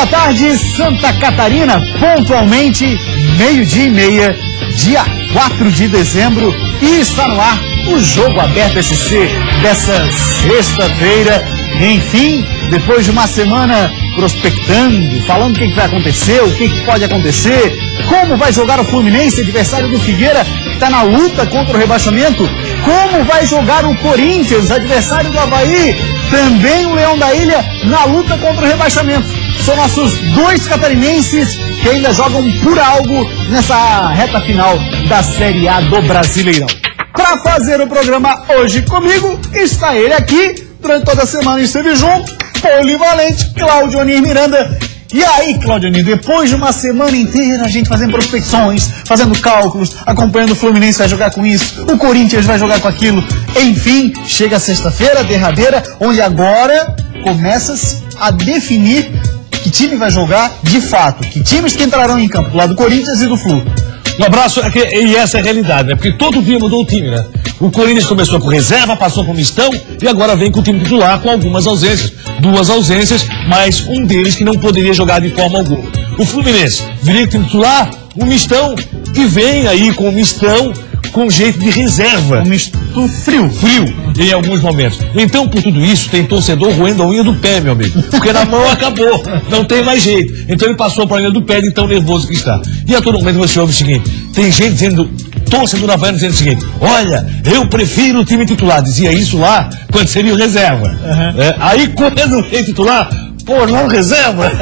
boa tarde, Santa Catarina, pontualmente, 12h30, dia 4 de dezembro, e está no ar o Jogo Aberto SC dessa sexta-feira. Enfim, depois de uma semana prospectando, falando o que vai acontecer, o que pode acontecer, como vai jogar o Fluminense, adversário do Figueira, que está na luta contra o rebaixamento, como vai jogar o Corinthians, adversário do Avaí, também o Leão da Ilha, na luta contra o rebaixamento. São nossos dois catarinenses que ainda jogam por algo nessa reta final da Série A do Brasileirão. Para fazer o programa hoje comigo, está ele aqui, durante toda a semana esteve junto, polivalente, Claudionir Miranda. E aí, Claudionir, depois de uma semana inteira a gente fazendo prospecções, fazendo cálculos, acompanhando o Fluminense vai jogar com isso, o Corinthians vai jogar com aquilo, enfim, chega a sexta-feira, derradeira, onde agora começa-se a definir que time vai jogar de fato, que times que entrarão em campo, lá do Corinthians e do Flu. Um abraço, e essa é a realidade, né? Porque todo dia mudou o time, né? O Corinthians começou com reserva, passou com mistão e agora vem com o time titular com algumas ausências. 2 ausências, mas um deles que não poderia jogar de forma alguma. O Fluminense viria com o time titular, um mistão, que vem aí com o mistão com jeito de reserva. Um misto frio em alguns momentos. Então, por tudo isso, tem torcedor roendo a unha do pé, meu amigo. Porque na mão acabou, não tem mais jeito. Então ele passou para a unha do pé de tão nervoso que está. E a todo momento você ouve o seguinte, tem gente dizendo, torcedor havaiano dizendo o seguinte, olha, eu prefiro o time titular. Dizia isso lá quando seria o reserva. Uhum. Aí quando vem titular, pô, não reserva.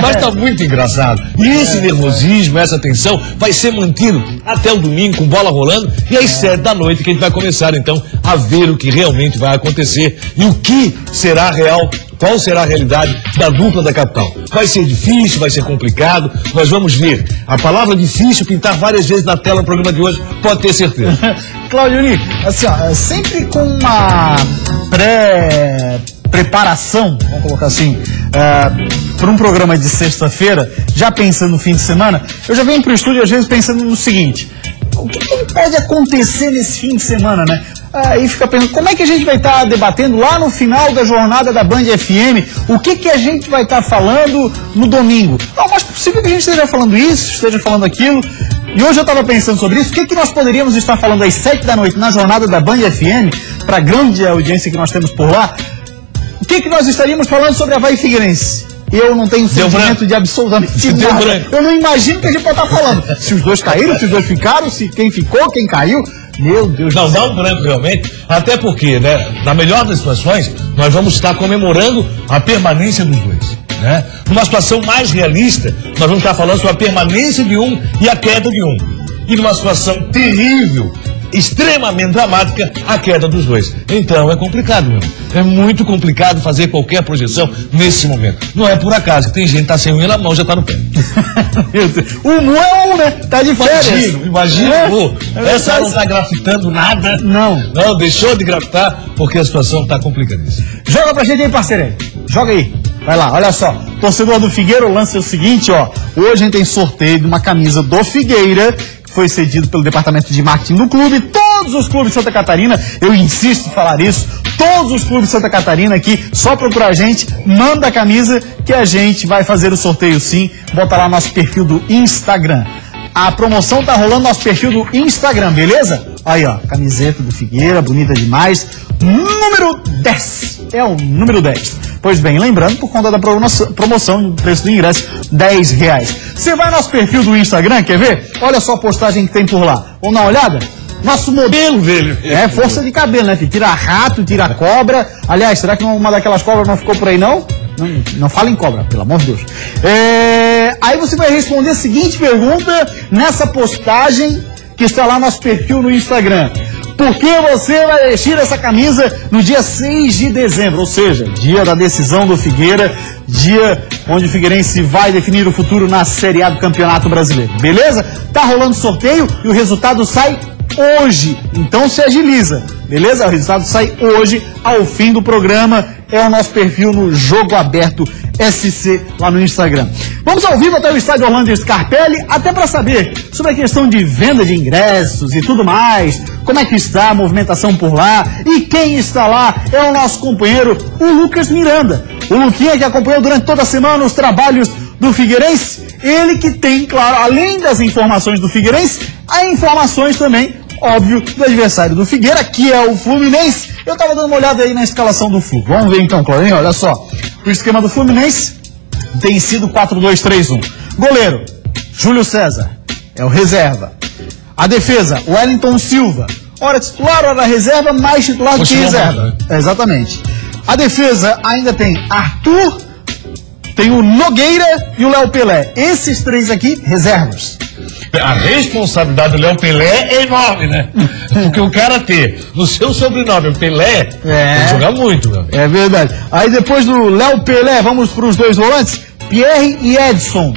Mas tá muito engraçado. E esse nervosismo, essa tensão vai ser mantido até o domingo com bola rolando e às 7 da noite que a gente vai começar então a ver o que realmente vai acontecer e o que será real, qual será a realidade da dupla da capital. Vai ser difícil, vai ser complicado, nós vamos ver a palavra difícil pintar várias vezes na tela no programa de hoje, pode ter certeza. Claudionir, assim, ó, sempre com uma preparação, vamos colocar assim, para um programa de sexta-feira, já pensando no fim de semana, eu já venho para o estúdio às vezes pensando no seguinte, o que pode acontecer nesse fim de semana, né? Aí fica pensando, como é que a gente vai estar debatendo lá no final da jornada da Band FM, o que a gente vai estar falando no domingo? Não, mas é possível que a gente esteja falando isso, esteja falando aquilo. E hoje eu estava pensando sobre isso, o que nós poderíamos estar falando às 7 da noite na jornada da Band FM, para a grande audiência que nós temos por lá. O que nós estaríamos falando sobre Avaí e Figueirense? Eu não tenho sentimento de absolutamente nada. Eu não imagino o que a gente pode estar falando. Se os dois caíram, se os dois ficaram, se quem ficou, quem caiu. Meu Deus do céu. Não, dá um branco realmente. Até porque, né, na melhor das situações, nós vamos estar comemorando a permanência dos dois. Né? Numa situação mais realista, nós vamos estar falando sobre a permanência de um e a queda de um. E numa situação terrível, extremamente dramática, a queda dos dois. Então é complicado, meu. É muito complicado fazer qualquer projeção nesse momento. Não é por acaso que tem gente que tá sem unha na mão, já tá no pé. Meu Deus. O Mu é um, né? Tá de férias. Imagina, essa não tá grafitando nada. Não, deixou de grafitar porque a situação tá complicadíssima. Joga pra gente aí, parceiro. Joga aí. Vai lá, olha só. Torcedor do Figueira, o lance é o seguinte, ó. Hoje a gente tem sorteio de uma camisa do Figueira, foi cedido pelo departamento de marketing do clube. Todos os clubes de Santa Catarina, eu insisto em falar isso, todos os clubes de Santa Catarina aqui, só procurar a gente, manda a camisa que a gente vai fazer o sorteio sim, bota lá nosso perfil do Instagram. A promoção tá rolando no nosso perfil do Instagram, beleza? Aí, ó, camiseta do Figueira, bonita demais, número 10, é o número 10. Pois bem, lembrando, por conta da promoção, o preço do ingresso, R$10. Você vai no nosso perfil do Instagram, quer ver? Olha só a postagem que tem por lá. Vamos dar uma olhada? Nosso modelo, velho. É força de cabelo, né, filho? Tira rato, tira cobra. Aliás, será que uma daquelas cobras não ficou por aí, não? Não fala em cobra, pelo amor de Deus. Aí você vai responder a seguinte pergunta nessa postagem que está lá no nosso perfil no Instagram. Por que você vai vestir essa camisa no dia 6 de dezembro? Ou seja, dia da decisão do Figueira, dia onde o Figueirense vai definir o futuro na Série A do Campeonato Brasileiro. Beleza? Tá rolando sorteio e o resultado sai hoje. Então se agiliza. Beleza? O resultado sai hoje, ao fim do programa. É o nosso perfil no Jogo Aberto SC lá no Instagram. Vamos ao vivo até o estádio Orlando Scarpelli, até para saber sobre a questão de venda de ingressos e tudo mais, como é que está a movimentação por lá, e quem está lá é o nosso companheiro, o Lucas Miranda. O Luquinha, que acompanhou durante toda a semana os trabalhos do Figueirense, ele que tem, claro, além das informações do Figueirense, há informações também, óbvio, do adversário do Figueira, que é o Fluminense. Eu tava dando uma olhada aí na escalação do Flu. Vamos ver então, Claudinho, olha só. O esquema do Fluminense tem sido 4-2-3-1. Goleiro, Júlio César, é o reserva. A defesa, Wellington Silva. Hora titular, hora reserva, mais titular do que reserva. Exatamente. A defesa ainda tem Arthur, tem o Nogueira e o Léo Pelé. Esses três aqui, reservas. A responsabilidade do Léo Pelé é enorme, né? Porque o cara ter no seu sobrenome Pelé, tem que jogar muito, meu. É verdade. Aí depois do Léo Pelé, vamos para os dois volantes, Pierre e Edson.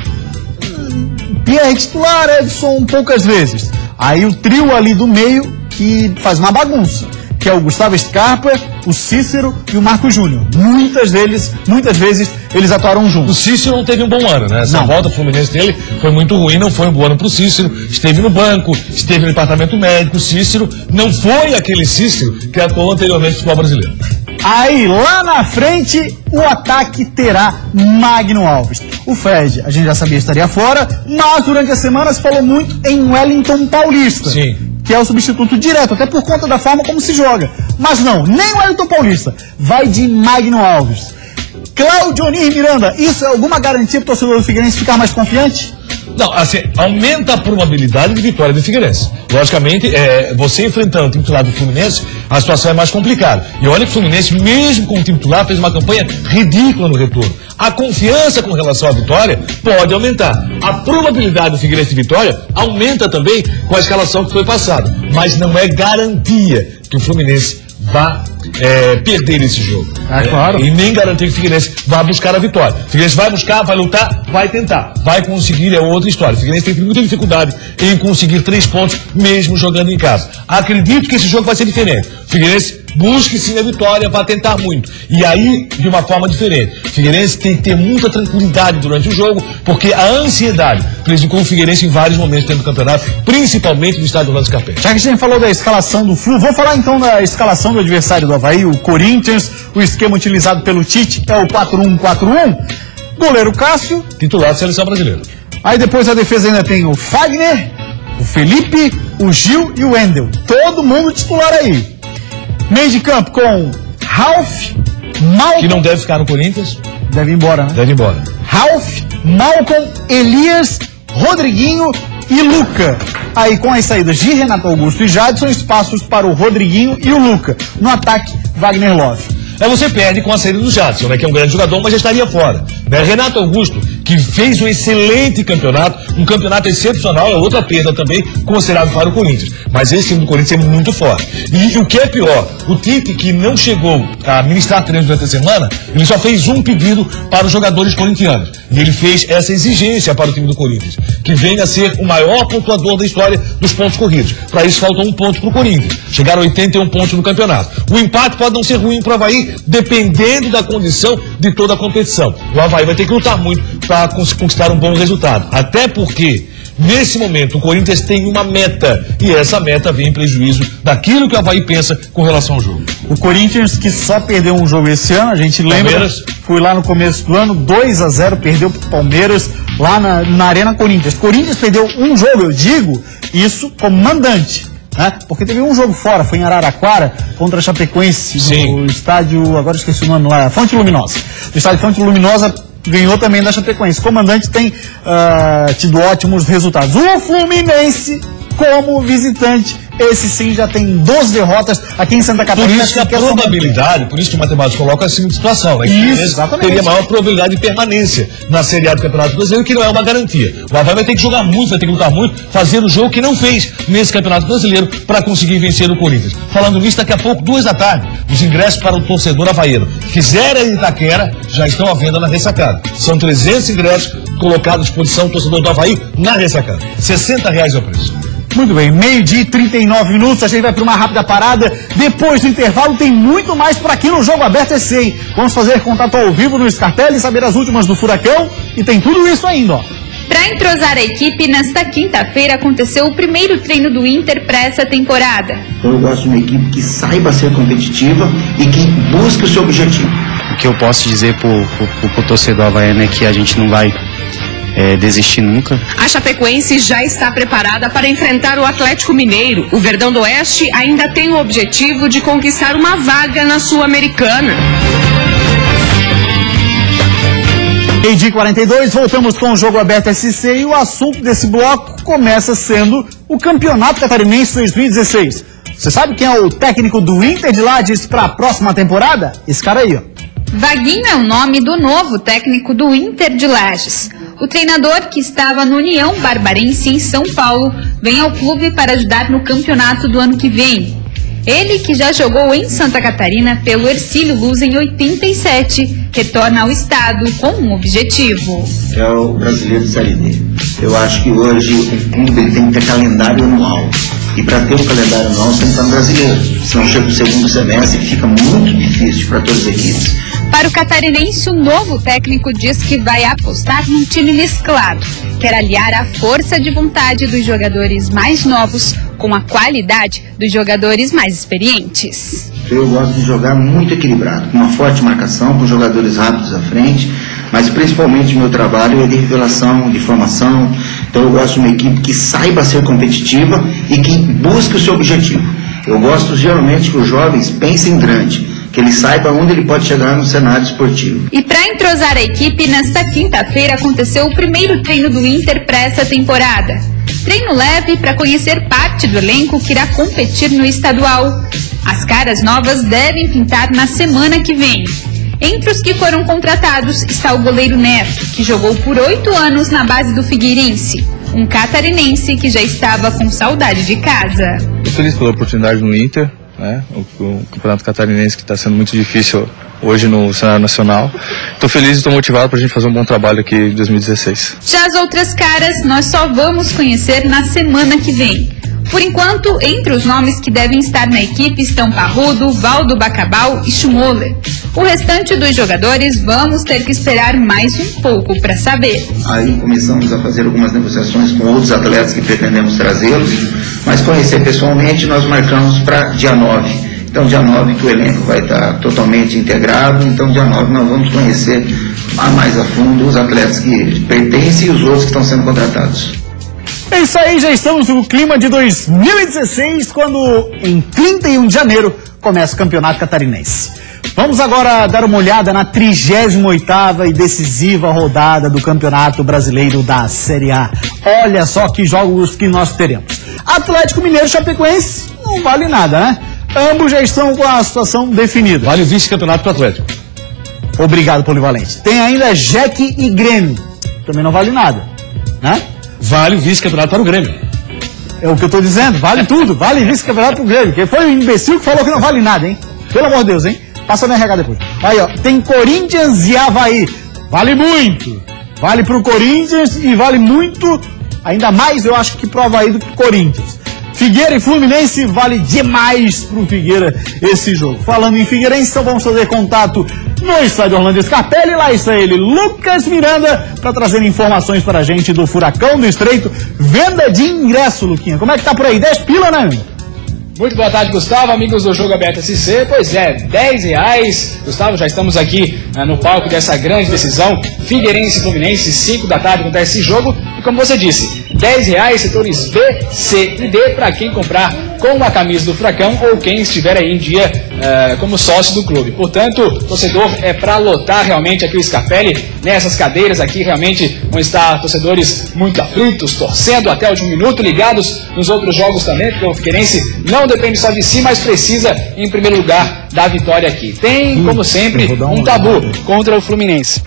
Pierre titular, Edson poucas vezes. Aí o trio ali do meio que faz uma bagunça, que é o Gustavo Scarpa, o Cícero e o Marco Júnior. Muitas vezes eles atuaram juntos. O Cícero não teve um bom ano, né? Essa volta Fluminense dele foi muito ruim, não foi um bom ano pro Cícero. Esteve no banco, esteve no departamento médico. O Cícero não foi aquele Cícero que atuou anteriormente no futebol brasileiro. Aí, lá na frente, o ataque terá Magno Alves. O Fred, a gente já sabia, estaria fora, mas durante a semana se falou muito em Wellington Paulista. Sim. Que é o substituto direto, até por conta da forma como se joga. Mas não, nem o Wellington Paulista. Vai de Magno Alves. Claudionir Miranda, isso é alguma garantia para o torcedor do Figueirense ficar mais confiante? Não, assim, aumenta a probabilidade de vitória do Figueirense. Logicamente, você enfrentando o time titular do Fluminense, a situação é mais complicada. E olha que o Fluminense, mesmo com o time titular, fez uma campanha ridícula no retorno. A confiança com relação à vitória pode aumentar. A probabilidade do Figueirense de vitória aumenta também com a escalação que foi passada. Mas não é garantia que o Fluminense vá perder esse jogo. Claro. E nem garantir que o Figueirense vá buscar a vitória. O Figueirense vai buscar, vai lutar, vai tentar. Vai conseguir, é outra história. O Figueirense tem muita dificuldade em conseguir 3 pontos, mesmo jogando em casa. Acredito que esse jogo vai ser diferente. O Figueirense busque sim a vitória, vai tentar muito. E aí, de uma forma diferente. O Figueirense tem que ter muita tranquilidade durante o jogo, porque a ansiedade prejudicou o Figueirense em vários momentos dentro do campeonato, principalmente no estádio Orlando Scarpelli. Já que a gente falou da escalação do Flu, vou falar então da escalação do adversário do Avaí, o Corinthians. O esquema utilizado pelo Tite é o 4-1-4-1. Goleiro Cássio. Titular da seleção brasileira. Aí depois a defesa ainda tem o Fagner, o Felipe, o Gil e o Wendel. Todo mundo titular aí. Meio de campo com Ralf, Malcom... Que não deve ficar no Corinthians. Deve ir embora, né? Deve ir embora. Ralf, Malcom, Elias, Rodriguinho e Luca. Aí com as saídas de Renato Augusto e Jadson, espaços para o Rodriguinho e o Luca. No ataque, Wagner Love. Você perde com a saída do Jadson, né, que é um grande jogador, mas já estaria fora. Né? Renato Augusto, que fez um excelente campeonato, um campeonato excepcional, é outra perda também, considerado para o Corinthians. Mas esse time do Corinthians é muito forte. E o que é pior, o Tite, que não chegou a ministrar treinos durante a semana, ele só fez um pedido para os jogadores corintianos. E ele fez essa exigência para o time do Corinthians, que venha a ser o maior pontuador da história dos pontos corridos. Para isso faltam 1 ponto para o Corinthians. Chegaram a 81 pontos no campeonato. O empate pode não ser ruim para o Avaí, dependendo da condição de toda a competição. O Avaí vai ter que lutar muito para conquistar um bom resultado. Até porque, nesse momento, o Corinthians tem uma meta. E essa meta vem em prejuízo daquilo que o Avaí pensa com relação ao jogo. O Corinthians, que só perdeu um jogo esse ano, a gente lembra, Palmeiras. Foi lá no começo do ano, 2-0, perdeu para o Palmeiras, lá na Arena Corinthians. Corinthians perdeu um jogo, eu digo isso como mandante. Porque teve um jogo fora, foi em Araraquara, contra a Chapecoense, no estádio, agora esqueci o nome lá, Fonte Luminosa. O estádio Fonte Luminosa ganhou também da Chapecoense. O comandante tem tido ótimos resultados. O Fluminense, como visitante, esse sim já tem 12 derrotas aqui em Santa Catarina. Por isso que a probabilidade, por isso que o matemático coloca assim de situação, né? Isso, exatamente. Teria maior probabilidade de permanência na Série A do Campeonato Brasileiro, que não é uma garantia. O Avaí vai ter que jogar muito, vai ter que lutar muito, fazer o jogo que não fez nesse Campeonato Brasileiro para conseguir vencer o Corinthians. Falando nisso, daqui a pouco, 2 da tarde, os ingressos para o torcedor avaíno que quiser ir em Itaquera já estão à venda na Ressacada. São 300 ingressos colocados à disposição do torcedor do Avaí na Ressacada. R$60 é o preço. Muito bem, 12h e 39 minutos, a gente vai para uma rápida parada. Depois do intervalo tem muito mais por aqui no Jogo Aberto EC, hein? Vamos fazer contato ao vivo no Scarpelli e saber as últimas do Furacão. E tem tudo isso ainda, ó. Para entrosar a equipe, nesta quinta-feira aconteceu o primeiro treino do Inter para essa temporada. Eu gosto de uma equipe que saiba ser competitiva e que busque o seu objetivo. que eu posso dizer pro torcedor havaiano é que a gente não vai desistir nunca. A Chapecoense já está preparada para enfrentar o Atlético Mineiro. O Verdão do Oeste ainda tem o objetivo de conquistar uma vaga na Sul-Americana. Meio-dia 42, voltamos com o Jogo Aberto SC e o assunto desse bloco começa sendo o Campeonato Catarinense 2016. Você sabe quem é o técnico do Inter de Lages para a próxima temporada? Esse cara aí, ó. Vaguinho é o nome do novo técnico do Inter de Lages. O treinador, que estava no União Barbarense em São Paulo, vem ao clube para ajudar no campeonato do ano que vem. Ele, que já jogou em Santa Catarina pelo Hercílio Luz em 87, retorna ao estado com um objetivo. É o brasileiro de Série D. Eu acho que hoje o clube tem que ter calendário anual. E para ter um calendário anual, você tem que estar no brasileiro. Senão chega o segundo semestre e fica muito difícil para todas as equipes. Para o catarinense, o novo técnico diz que vai apostar num time mesclado. Quer aliar a força de vontade dos jogadores mais novos com a qualidade dos jogadores mais experientes. Eu gosto de jogar muito equilibrado, com uma forte marcação, com jogadores rápidos à frente, mas principalmente o meu trabalho é de revelação, de formação. Então eu gosto de uma equipe que saiba ser competitiva e que busque o seu objetivo. Eu gosto geralmente que os jovens pensem grande, que ele saiba onde ele pode chegar no cenário esportivo. E para entrosar a equipe, nesta quinta-feira aconteceu o primeiro treino do Inter para essa temporada. Treino leve para conhecer parte do elenco que irá competir no estadual. As caras novas devem pintar na semana que vem. Entre os que foram contratados está o goleiro Neto, que jogou por 8 anos na base do Figueirense. Um catarinense que já estava com saudade de casa. Estou feliz pela oportunidade no Inter, né? O campeonato catarinense que está sendo muito difícil hoje no cenário nacional. Estou feliz e estou motivado para a gente fazer um bom trabalho aqui em 2016. Já as outras caras nós só vamos conhecer na semana que vem. Por enquanto, entre os nomes que devem estar na equipe estão Parrudo, Valdo Bacabal e Schmoller. O restante dos jogadores vamos ter que esperar mais um pouco para saber. Aí começamos a fazer algumas negociações com outros atletas que pretendemos trazê-los, mas conhecer pessoalmente nós marcamos para dia 9. Então dia 9 que o elenco vai estar totalmente integrado, então dia 9 nós vamos conhecer mais a fundo os atletas que pertencem e os outros que estão sendo contratados. É isso aí, já estamos no clima de 2016, quando em 31 de janeiro começa o Campeonato Catarinense. Vamos agora dar uma olhada na 38ª e decisiva rodada do Campeonato Brasileiro da Série A. Olha só que jogos que nós teremos. Atlético Mineiro e Chapecoense não vale nada, né? Ambos já estão com a situação definida. Vale o vice-campeonato do Atlético. Obrigado, Polivalente. Tem ainda Jack e Grêmio. Também não vale nada, né? Vale o vice-campeonato para o Grêmio. É o que eu estou dizendo, vale tudo, vale vice-campeonato pro Grêmio. Quem foi o imbecil que falou que não vale nada, hein? Pelo amor de Deus, hein? Passa no RH depois. Aí, ó, tem Corinthians e Avaí. Vale muito. Vale pro Corinthians e vale muito, ainda mais eu acho que pro Avaí do que pro Corinthians. Figueira e Fluminense vale demais pro Figueira esse jogo. Falando em Figueirense, então vamos fazer contato no estádio Orlando Scarpelli. Lá está ele, Lucas Miranda, para trazer informações para a gente do Furacão do Estreito. Venda de ingresso, Luquinha. Como é que tá por aí? 10 pila, né? Muito boa tarde, Gustavo, amigos do Jogo Aberto SC. Pois é, R$10. Gustavo, já estamos aqui no palco dessa grande decisão. Figueirense e Fluminense, 5 da tarde acontece esse jogo. E como você disse, R$10, setores B, C e D, para quem comprar com a camisa do Furacão ou quem estiver aí em dia como sócio do clube. Portanto, torcedor, é para lotar realmente aqui o Scarpelli. Nessas cadeiras aqui realmente vão estar torcedores muito aflitos, torcendo até o último minuto, ligados nos outros jogos também, porque o Figueirense não depende só de si, mas precisa, em primeiro lugar, da vitória aqui. Tem, como sempre, um tabu contra o Fluminense.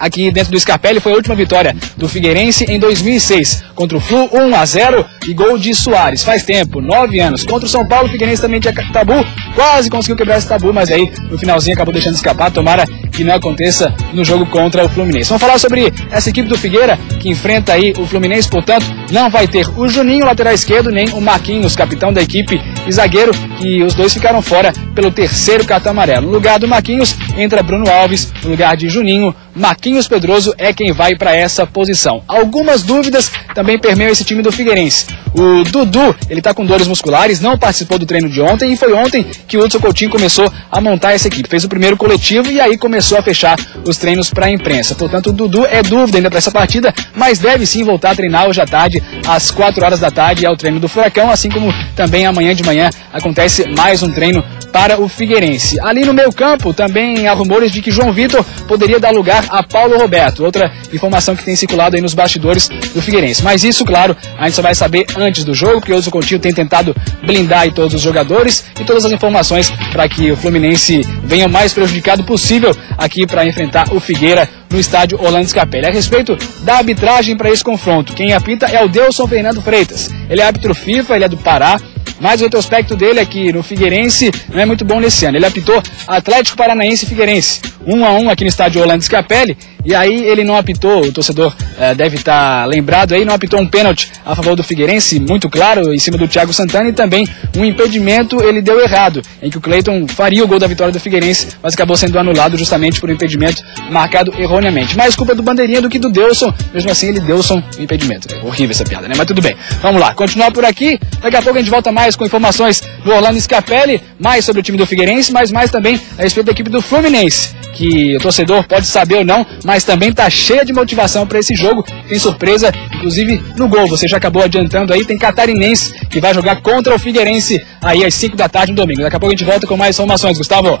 Aqui dentro do Scarpelli foi a última vitória do Figueirense em 2006, contra o Flu, 1-0 e gol de Soares. Faz tempo, 9 anos. Contra o São Paulo, o Figueirense também tinha tabu, quase conseguiu quebrar esse tabu, mas aí no finalzinho acabou deixando escapar. Tomara que não aconteça no jogo contra o Fluminense. Vamos falar sobre essa equipe do Figueira, que enfrenta aí o Fluminense, portanto, não vai ter o Juninho, lateral esquerdo, nem o Marquinhos, capitão da equipe e zagueiro, que os dois ficaram fora pelo terceiro cartão amarelo. No lugar do Marquinhos, entra Bruno Alves, no lugar de Juninho, Marquinhos Pedroso é quem vai para essa posição. Algumas dúvidas também permeiam esse time do Figueirense. O Dudu, ele tá com dores musculares, não participou do treino de ontem e foi ontem que o Hudson Coutinho começou a montar essa equipe. Fez o primeiro coletivo e aí começou começou a fechar os treinos para a imprensa. Portanto, o Dudu é dúvida ainda para essa partida, mas deve sim voltar a treinar hoje à tarde, às 4 horas da tarde, ao treino do Furacão, assim como também amanhã de manhã acontece mais um treino para o Figueirense. Ali no meio campo também há rumores de que João Vitor poderia dar lugar a Paulo Roberto, outra informação que tem circulado aí nos bastidores do Figueirense. Mas isso, claro, a gente só vai saber antes do jogo, porque o Wilson Coutinho tem tentado blindar aí todos os jogadores e todas as informações para que o Fluminense venha o mais prejudicado possível aqui para enfrentar o Figueira no estádio Orlando Scarpelli. A respeito da arbitragem para esse confronto, quem apita é o Delson Fernando Freitas. Ele é árbitro FIFA, ele é do Pará, mas o retrospecto dele aqui no Figueirense não é muito bom nesse ano. Ele apitou Atlético Paranaense e Figueirense, 1-1 aqui no estádio Orlando Scarpelli, e aí ele não apitou, o torcedor deve estar lembrado aí, não apitou um pênalti a favor do Figueirense, muito claro, em cima do Thiago Santana, e também um impedimento ele deu errado, em que o Cleiton faria o gol da vitória do Figueirense, mas acabou sendo anulado justamente por um impedimento marcado erroneamente. Mais culpa do Bandeirinha do que do Delson, mesmo assim ele deu o impedimento. É horrível essa piada, né? Mas tudo bem. Vamos lá, continuar por aqui, daqui a pouco a gente volta mais com informações do Orlando Scarpelli, mais sobre o time do Figueirense, mas mais também a respeito da equipe do Fluminense, que o torcedor pode saber ou não, mas também está cheia de motivação para esse jogo. Tem surpresa, inclusive no gol, você já acabou adiantando aí, tem catarinense que vai jogar contra o Figueirense aí às 5 da tarde no domingo. Daqui a pouco a gente volta com mais informações, Gustavo.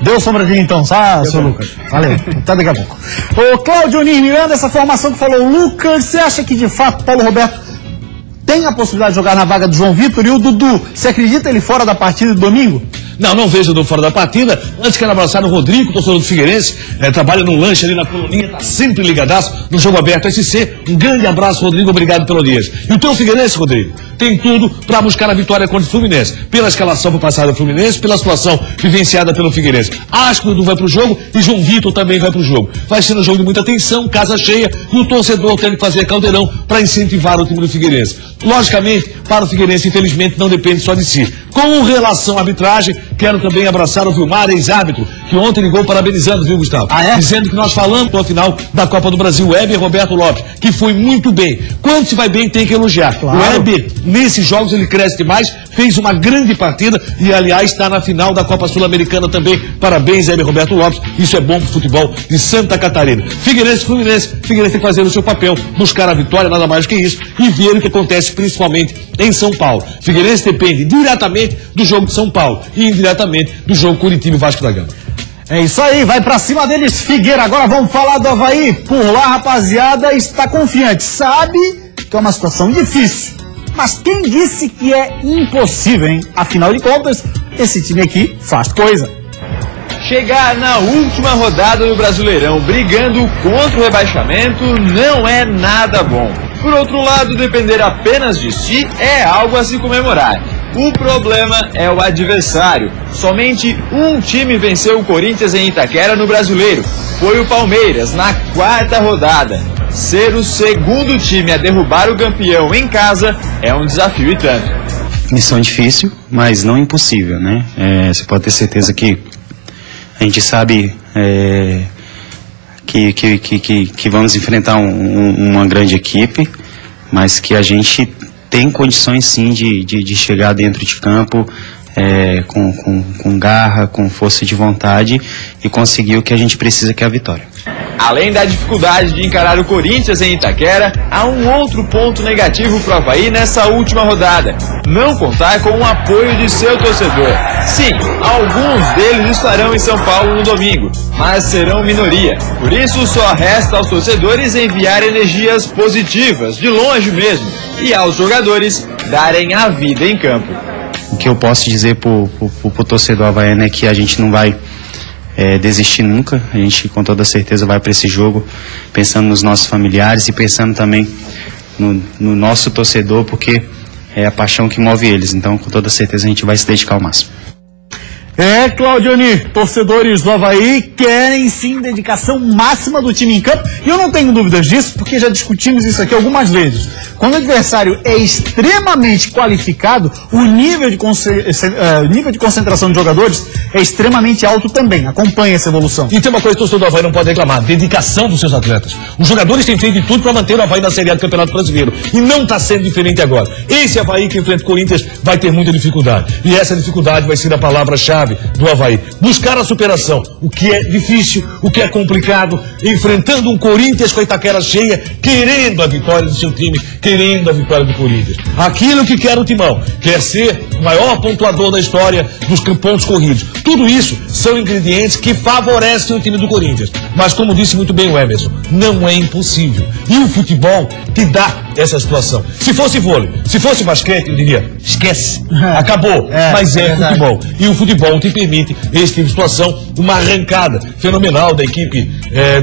Deu sombradinha então, sabe, seu Lucas? Valeu, até daqui a pouco. Ô, Cláudio Nir Miranda, essa formação que falou, Lucas, você acha que de fato Paulo Roberto tem a possibilidade de jogar na vaga do João Vitor? E o Dudu, você acredita ele fora da partida de domingo? Não vejo o Dudu fora da partida. Antes quero abraçar o Rodrigo, torcedor do Figueirense, trabalha no lanche ali na colonia, tá sempre ligadaço no Jogo Aberto SC. Um grande abraço, Rodrigo, obrigado pela audiência. E o teu Figueirense, Rodrigo, tem tudo para buscar a vitória contra o Fluminense. Pela escalação pro passado do Fluminense, pela situação vivenciada pelo Figueirense. Acho que o Dudu vai pro jogo e João Vitor também vai pro jogo. Vai ser um jogo de muita tensão, casa cheia, e o torcedor tendo que fazer caldeirão para incentivar o time do Figueirense. Logicamente, para o Figueirense, infelizmente, não depende só de si. Com relação à arbitragem, quero também abraçar o Vilmar, ex-árbitro, que ontem ligou parabenizando, viu, Gustavo? Dizendo que nós falamos no final da Copa do Brasil, o Weber Roberto Lopes, que foi muito bem. Quando se vai bem, tem que elogiar. Claro. O Weber, nesses jogos, ele cresce demais, fez uma grande partida e, aliás, está na final da Copa Sul-Americana também. Parabéns, Weber Roberto Lopes. Isso é bom pro futebol de Santa Catarina. Figueirense, Fluminense, Figueirense tem que fazer o seu papel, buscar a vitória, nada mais que isso, e ver o que acontece principalmente em São Paulo. Figueirense depende diretamente do jogo de São Paulo e indiretamente do jogo Curitiba e Vasco da Gama. É isso aí, vai pra cima deles, Figueira. Agora vamos falar do Avaí. Por lá, rapaziada, está confiante. Sabe que é uma situação difícil, mas quem disse que é impossível, hein? Afinal de contas, esse time aqui faz coisa. Chegar na última rodada do Brasileirão brigando contra o rebaixamento não é nada bom. Por outro lado, depender apenas de si é algo a se comemorar. O problema é o adversário. Somente um time venceu o Corinthians em Itaquera no Brasileiro. Foi o Palmeiras, na 4ª rodada. Ser o segundo time a derrubar o campeão em casa é um desafio e tanto. Missão difícil, mas não impossível, né? Você pode ter certeza que a gente sabe que vamos enfrentar uma grande equipe, mas que a gente tem condições sim de chegar dentro de campo com garra, com força de vontade e conseguir o que a gente precisa, que é a vitória. Além da dificuldade de encarar o Corinthians em Itaquera, há um outro ponto negativo para o Avaí nessa última rodada: não contar com o apoio de seu torcedor. Sim, alguns deles estarão em São Paulo no domingo, mas serão minoria. Por isso, só resta aos torcedores enviar energias positivas, de longe mesmo, e aos jogadores darem a vida em campo. O que eu posso dizer pro torcedor havaiano é que a gente não vai desistir nunca. A gente com toda certeza vai para esse jogo pensando nos nossos familiares e pensando também no nosso torcedor, porque é a paixão que move eles. Então com toda certeza a gente vai se dedicar ao máximo. Cláudio Nir, torcedores do Avaí querem sim dedicação máxima do time em campo, e eu não tenho dúvidas disso, porque já discutimos isso aqui algumas vezes. Quando o adversário é extremamente qualificado, o nível de concentração de jogadores é extremamente alto também. Acompanhe essa evolução. E tem uma coisa que o torcedor do Avaí não pode reclamar: dedicação dos seus atletas. Os jogadores têm feito de tudo para manter o Avaí na Série A do Campeonato Brasileiro, e não está sendo diferente agora. Esse Avaí que enfrenta o Corinthians vai ter muita dificuldade, e essa dificuldade vai ser a palavra-chave chave do Avaí. Buscar a superação, o que é difícil, o que é complicado, enfrentando um Corinthians com a Itaquera cheia, querendo a vitória do seu time, querendo a vitória do Corinthians. Aquilo que quer o Timão, quer ser o maior pontuador da história dos pontos corridos. Tudo isso são ingredientes que favorecem o time do Corinthians. Mas como disse muito bem o Emerson, não é impossível. E o futebol te dá essa situação. Se fosse vôlei, se fosse basquete, eu diria, esquece, acabou. Mas é futebol. E o futebol te permite esse tipo de situação, uma arrancada fenomenal da equipe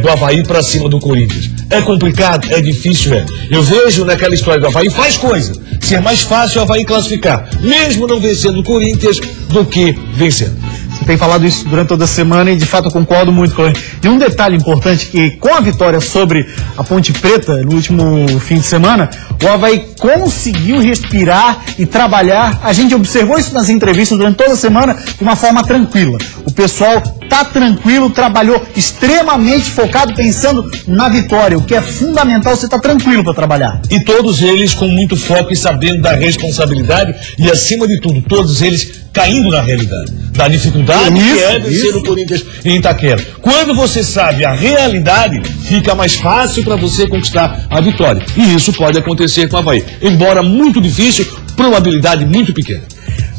do Avaí para cima do Corinthians. É complicado, é difícil, Eu vejo naquela história do Avaí, faz coisa. Se é mais fácil o Avaí classificar, mesmo não vencendo o Corinthians, do que vencendo. Você tem falado isso durante toda a semana e de fato eu concordo muito com ele. E um detalhe importante que com a vitória sobre a Ponte Preta no último fim de semana, o Avaí conseguiu respirar e trabalhar. A gente observou isso nas entrevistas durante toda a semana de uma forma tranquila. O pessoal tá tranquilo, trabalhou extremamente focado pensando na vitória, o que é fundamental, você tá tranquilo para trabalhar. E todos eles com muito foco e sabendo da responsabilidade e acima de tudo, todos eles caindo na realidade, da dificuldade que é vencer o Corinthians em Itaquera. Quando você sabe a realidade, fica mais fácil para você conquistar a vitória. E isso pode acontecer com o Avaí. Embora muito difícil, probabilidade muito pequena.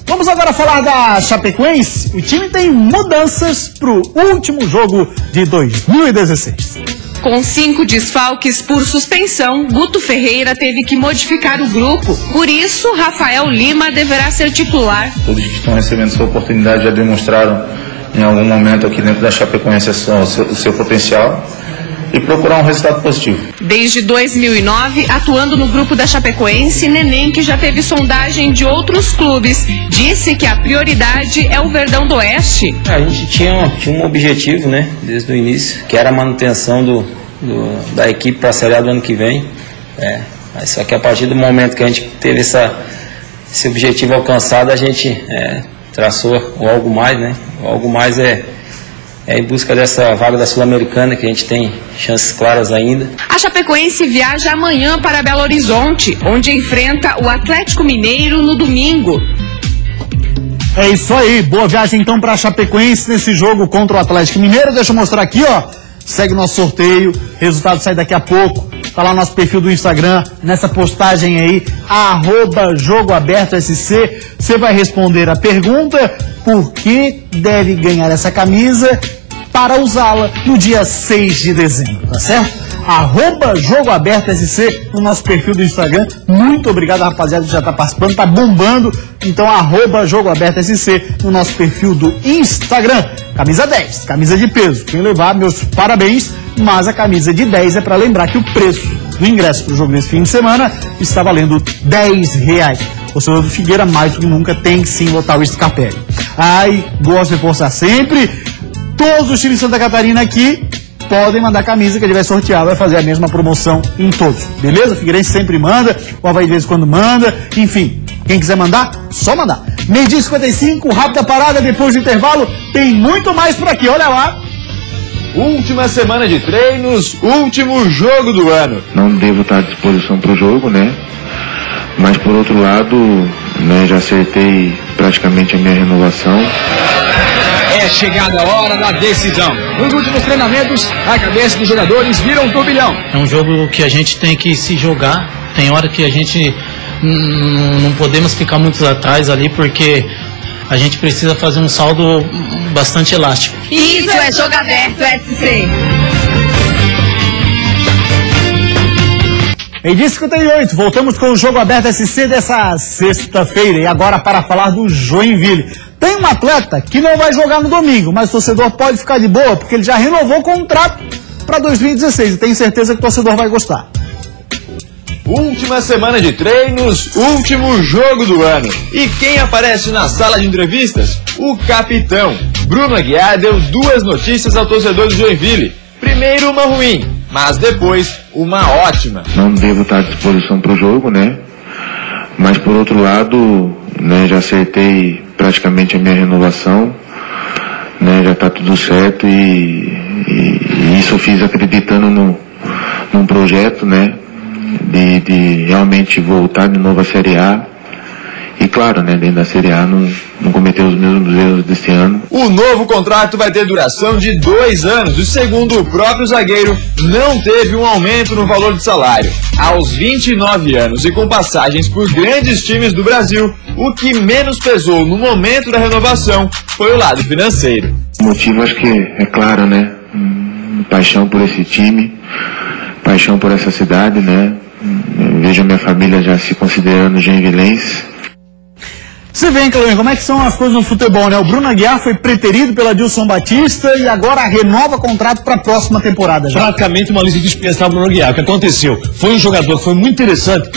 Vamos agora falar da Chapecoense. O time tem mudanças para o último jogo de 2016. Com 5 desfalques por suspensão, Guto Ferreira teve que modificar o grupo. Por isso, Rafael Lima deverá ser titular. Todos que estão recebendo essa oportunidade já demonstraram em algum momento aqui dentro da Chapecoense o seu potencial e procurar um resultado positivo. Desde 2009, atuando no grupo da Chapecoense, Neném, que já teve sondagem de outros clubes, disse que a prioridade é o Verdão do Oeste. A gente tinha um objetivo, né, desde o início, que era a manutenção da equipe para a Série A do ano que vem. Só que a partir do momento que a gente teve esse objetivo alcançado, a gente traçou o algo mais, né? O algo mais é em busca dessa vaga da Sul-Americana, que a gente tem chances claras ainda. A Chapecoense viaja amanhã para Belo Horizonte, onde enfrenta o Atlético Mineiro no domingo. É isso aí, boa viagem então para a Chapecoense nesse jogo contra o Atlético Mineiro. Deixa eu mostrar aqui, ó. Segue o nosso sorteio, resultado sai daqui a pouco. Tá lá no nosso perfil do Instagram, nessa postagem aí, @jogoabertosc. Você vai responder a pergunta: por que deve ganhar essa camisa para usá-la no dia 6 de dezembro, tá certo? @jogoabertosc no nosso perfil do Instagram. Muito obrigado, rapaziada, que já tá participando, tá bombando. Então, @jogoabertosc no nosso perfil do Instagram. Camisa 10, camisa de peso. Quem levar, meus parabéns. Mas a camisa de 10 é para lembrar que o preço do ingresso para o jogo desse fim de semana está valendo R$10. O torcedor do Figueira, mais do que nunca, tem que sim lotar o Scarpelli. Gosto de reforçar sempre. Todos os times de Santa Catarina aqui podem mandar camisa que ele vai sortear, vai fazer a mesma promoção em todos. Beleza? O Figueirense sempre manda, o Avaí de vez em quando manda, enfim. Quem quiser mandar, só mandar. 12h55, rápida parada, depois do intervalo, tem muito mais por aqui, olha lá. Última semana de treinos, último jogo do ano. Não devo estar à disposição para o jogo, né? Mas por outro lado, né, já acertei praticamente a minha renovação. É chegada a hora da decisão. Nos últimos treinamentos, a cabeça dos jogadores vira um turbilhão. É um jogo que a gente tem que se jogar. Tem hora que a gente não podemos ficar muito atrás ali, porque a gente precisa fazer um saldo bastante elástico. Isso é Jogo Aberto SC. Meio-dia 58, voltamos com o Jogo Aberto SC dessa sexta-feira. E agora para falar do Joinville. Tem um atleta que não vai jogar no domingo, mas o torcedor pode ficar de boa, porque ele já renovou o contrato para 2016. E tenho certeza que o torcedor vai gostar. Última semana de treinos, último jogo do ano. E quem aparece na sala de entrevistas? O capitão. Bruno Aguiar deu 2 notícias ao torcedor do Joinville. Primeiro uma ruim, mas depois uma ótima. Não devo estar à disposição para o jogo, né? Mas por outro lado, né, já acertei praticamente a minha renovação, né? Já está tudo certo e isso eu fiz acreditando num projeto, né? De realmente voltar de novo à Série A. E claro, né, dentro da Série A não cometer os mesmos erros desse ano. O novo contrato vai ter duração de 2 anos e, segundo o próprio zagueiro, não teve um aumento no valor de salário. Aos 29 anos e com passagens por grandes times do Brasil, o que menos pesou no momento da renovação foi o lado financeiro. O motivo acho que é claro, né? Paixão por esse time, paixão por essa cidade, né? Eu vejo a minha família já se considerando joinvilense. Você vê, Cleuinho, como é que são as coisas no futebol, né? O Bruno Aguiar foi preterido pela Dilson Batista e agora renova contrato para a próxima temporada já. Praticamente uma lista de espera para o Bruno Aguiar. O que aconteceu? Foi um jogador que foi muito interessante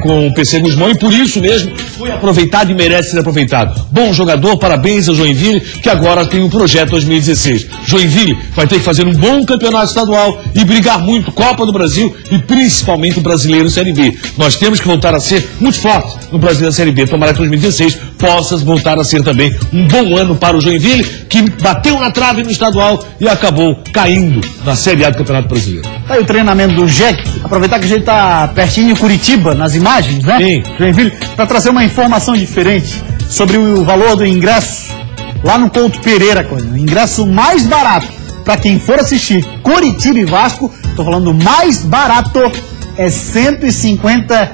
com o PC Guzmão e por isso mesmo foi aproveitado e merece ser aproveitado. Bom jogador, parabéns ao Joinville, que agora tem um projeto 2016. Joinville vai ter que fazer um bom campeonato estadual e brigar muito Copa do Brasil e principalmente o Brasileiro Série B. Nós temos que voltar a ser muito fortes no Brasileiro Série B. Tomara que 2016 possa voltar a ser também um bom ano para o Joinville, que bateu na trave no estadual e acabou caindo na Série A do Campeonato Brasileiro. Tá aí o treinamento do Jack, aproveitar que a gente tá pertinho de Curitiba, nas imagens, né? Sim. Joinville, para trazer uma informação diferente sobre o valor do ingresso lá no Couto Pereira, o ingresso mais barato para quem for assistir Curitiba e Vasco, tô falando mais barato, é R$150.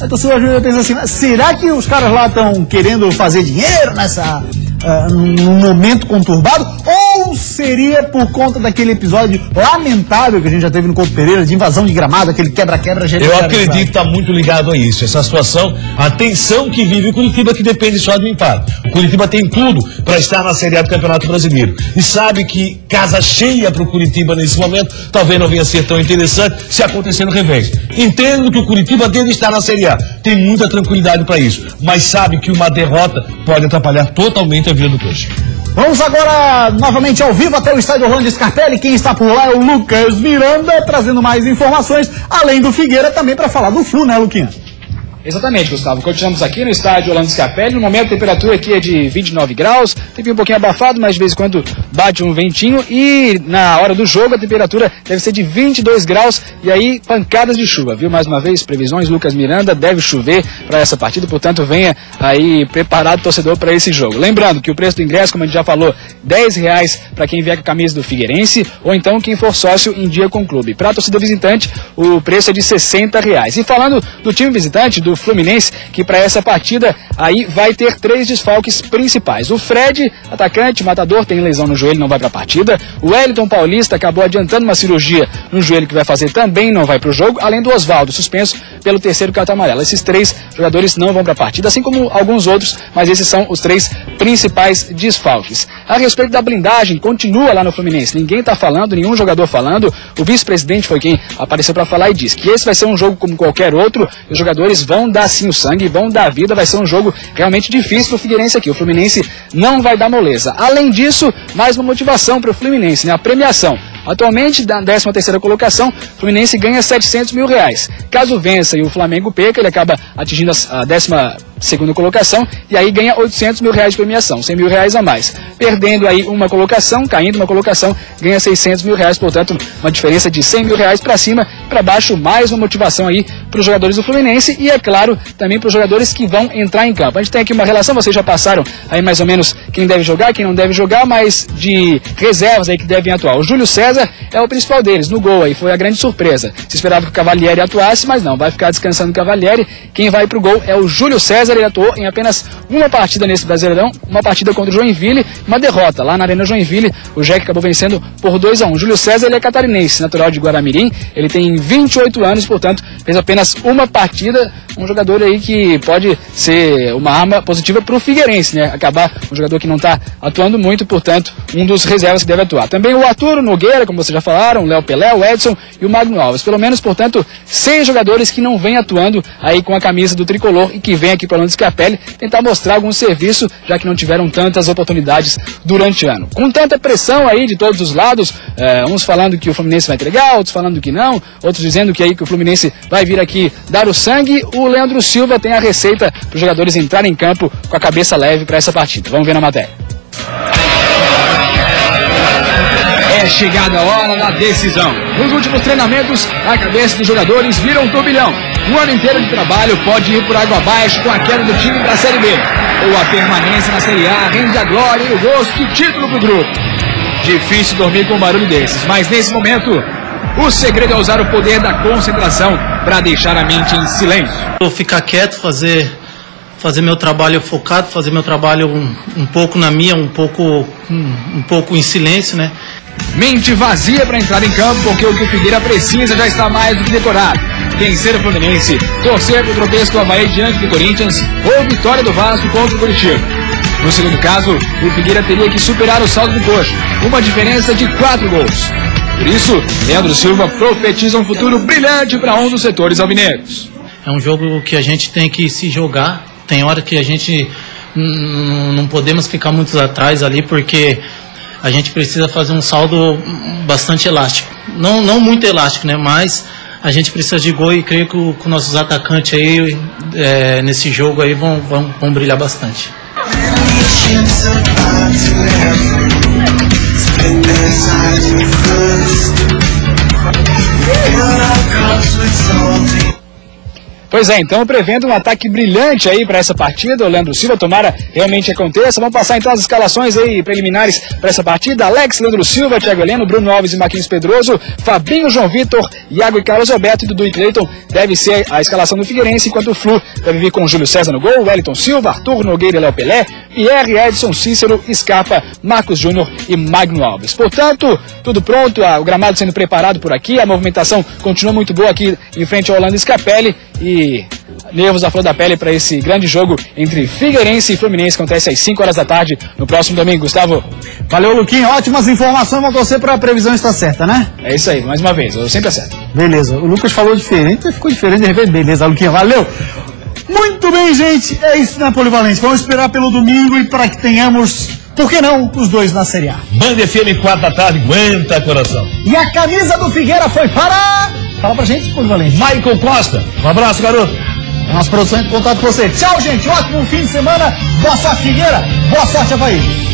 A torcida pensa assim, será que os caras lá estão querendo fazer dinheiro num momento conturbado? Ou seria por conta daquele episódio lamentável que a gente já teve no Couto Pereira, de invasão de gramado, aquele quebra-quebra generalizado? Eu acredito que está muito ligado a isso, essa situação, a tensão que vive o Curitiba, que depende só do empate. O Curitiba tem tudo para estar na Série A do Campeonato Brasileiro. E sabe que casa cheia para o Curitiba nesse momento talvez não venha a ser tão interessante se acontecer no revés. Entendo que o Curitiba deve estar na Série A, tem muita tranquilidade para isso, mas sabe que uma derrota pode atrapalhar totalmente a vida do Coxa. Vamos agora novamente ao vivo até o estádio Orlando Scarpelli. Quem está por lá é o Lucas Miranda, trazendo mais informações, além do Figueira, também para falar do Flu, né, Luquinha? Exatamente, Gustavo. Continuamos aqui no estádio Orlando Scarpelli. No momento a temperatura aqui é de 29 graus. Tem um pouquinho abafado, mas de vez em quando bate um ventinho. E na hora do jogo a temperatura deve ser de 22 graus. E aí pancadas de chuva, viu? Mais uma vez, previsões, Lucas Miranda, deve chover para essa partida. Portanto, venha aí preparado torcedor para esse jogo. Lembrando que o preço do ingresso, como a gente já falou, R$10 para quem vier com a camisa do Figueirense. Ou então quem for sócio em dia com o clube. Para a torcida visitante, o preço é de R$60. E falando do time visitante, do Fluminense, que para essa partida aí vai ter 3 desfalques principais. O Fred, atacante, matador, tem lesão no joelho, não vai para a partida. O Wellington Paulista acabou adiantando uma cirurgia no joelho que vai fazer, também não vai para o jogo, além do Osvaldo, suspenso pelo 3º cartão amarelo. Esses 3 jogadores não vão para a partida, assim como alguns outros, mas esses são os 3 principais desfalques. A respeito da blindagem, continua lá no Fluminense, ninguém está falando, nenhum jogador falando. O vice-presidente foi quem apareceu para falar e disse que esse vai ser um jogo como qualquer outro, os jogadores vão dar sim o sangue, vão dar vida, vai ser um jogo realmente difícil para o Figueirense aqui. O Fluminense não vai dar moleza. Além disso, mais uma motivação para o Fluminense, né? A premiação. Atualmente, da 13ª colocação, o Fluminense ganha R$700 mil. Caso vença e o Flamengo perca, ele acaba atingindo a 12ª colocação e aí ganha R$800 mil de premiação, R$100 mil a mais. Perdendo aí uma colocação, caindo uma colocação, ganha R$600 mil, portanto, uma diferença de R$100 mil para cima, para baixo, mais uma motivação aí para os jogadores do Fluminense e, é claro, também para os jogadores que vão entrar em campo. A gente tem aqui uma relação, vocês já passaram aí mais ou menos quem deve jogar, quem não deve jogar, mas de reservas aí que devem atuar. O Júlio César é o principal deles, no gol aí, foi a grande surpresa. Se esperava que o Cavalieri atuasse, mas não, vai ficar descansando o Cavalieri. Quem vai pro gol é o Júlio César, ele atuou em apenas uma partida nesse Brasileirão, uma partida contra o Joinville, uma derrota lá na Arena Joinville, o Jack acabou vencendo por 2-1. Júlio César, ele é catarinense, natural de Guaramirim, ele tem 28 anos, portanto, fez apenas uma partida, um jogador aí que pode ser uma arma positiva pro Figueirense, né? Acabar um jogador que não tá atuando muito, portanto, um dos reservas que deve atuar. Também o Arthur Nogueira, como vocês já falaram, o Léo Pelé, o Edson e o Magno Alves. Pelo menos, portanto, 6 jogadores que não vêm atuando aí com a camisa do Tricolor e que vêm aqui para o Orlando Scarpelli tentar mostrar algum serviço, já que não tiveram tantas oportunidades durante o ano. Com tanta pressão aí de todos os lados, uns falando que o Fluminense vai entregar, outros falando que não, outros dizendo que aí que o Fluminense vai vir aqui dar o sangue, o Leandro Silva tem a receita para os jogadores entrarem em campo com a cabeça leve para essa partida. Vamos ver na matéria. É chegada a hora da decisão. Nos últimos treinamentos, a cabeça dos jogadores vira um turbilhão. Um ano inteiro de trabalho pode ir por água abaixo com a queda do time para a Série B. Ou a permanência na Série A rende a glória e o gosto de título pro grupo. Difícil dormir com um barulho desses, mas nesse momento, o segredo é usar o poder da concentração para deixar a mente em silêncio. Vou ficar quieto, fazer meu trabalho focado, fazer meu trabalho um pouco na minha, um pouco em silêncio, né? Mente vazia para entrar em campo, porque o que o Figueira precisa já está mais do que decorado. Vencer o Fluminense, torcer para o tropeço do Avaí diante do Corinthians ou vitória do Vasco contra o Curitiba. No segundo caso, o Figueira teria que superar o saldo do Coxa, uma diferença de 4 gols. Por isso, Leandro Silva profetiza um futuro brilhante para um dos setores alvinegros. É um jogo que a gente tem que se jogar. Tem hora que a gente não podemos ficar muito atrás ali, porque a gente precisa fazer um saldo bastante elástico. Não muito elástico, né? Mas a gente precisa de gol e creio que com nossos atacantes aí, nesse jogo aí, vão brilhar bastante. Pois é, então prevendo um ataque brilhante aí para essa partida, o Leandro Silva, tomara realmente aconteça. Vamos passar então as escalações aí preliminares para essa partida. Alex, Leandro Silva, Thiago Heleno, Bruno Alves e Marquinhos Pedroso, Fabinho, João Vitor, Iago e Carlos Alberto e Dudu e Cleiton deve ser a escalação do Figueirense, enquanto o Flu deve vir com Júlio César no gol, Wellington Silva, Arthur Nogueira e Léo Pelé, Pierre, Edson, Cícero, Scarpa, Marcos Júnior e Magno Alves. Portanto, tudo pronto, o gramado sendo preparado por aqui, a movimentação continua muito boa aqui em frente ao Orlando Scarpelli e nervos à flor da pele para esse grande jogo entre Figueirense e Fluminense, que acontece às 5 horas da tarde no próximo domingo. Gustavo. Valeu, Luquinho. Ótimas informações. Vamos torcer para a previsão estar certa, né? É isso aí, mais uma vez. Eu sempre acerto. Beleza. O Lucas falou diferente, ficou diferente de repente. Beleza, Luquinho. Valeu. Muito bem, gente. É isso na Polivalente. Vamos esperar pelo domingo e para que tenhamos, por que não, os dois na Série A. Band FM 4 da tarde, aguenta coração. E a camisa do Figueira foi para... Fala pra gente, Polivalente. Michael Costa. Um abraço, garoto. Nossa produção entra em contato com você. Tchau, gente. Ótimo fim de semana. Boa sorte, Figueira. Boa sorte, Avaí.